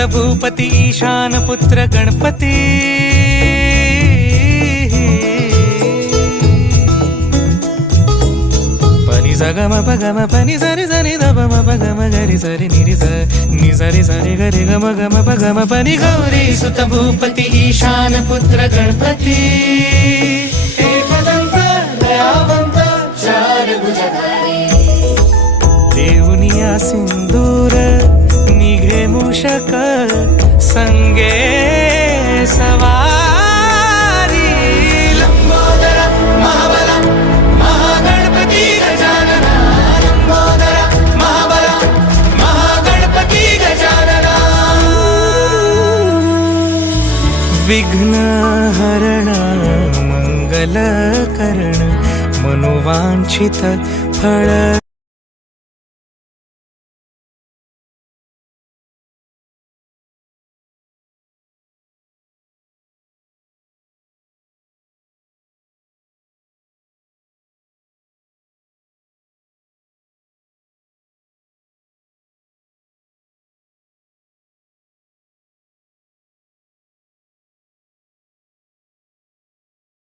सुत भूपती ईशान पुत्र गणपती पनी सगम पगम पनी सरी सरी दबम पगम गरी सरी निरी नि सरी सरी गरी गम गम पगम पनी गौरी सुत भूपती ईशान पुत्र गणपती एकदंत दयावंत चार भुजधारी देवनिया सिंदूर निघे मूषक संगे सवारी लंबोदर महाबला महागणपती गजानना लंबोदर महाबला महागणपती गजानना विघ्न हरण मंगल करण मनोवांछित फळ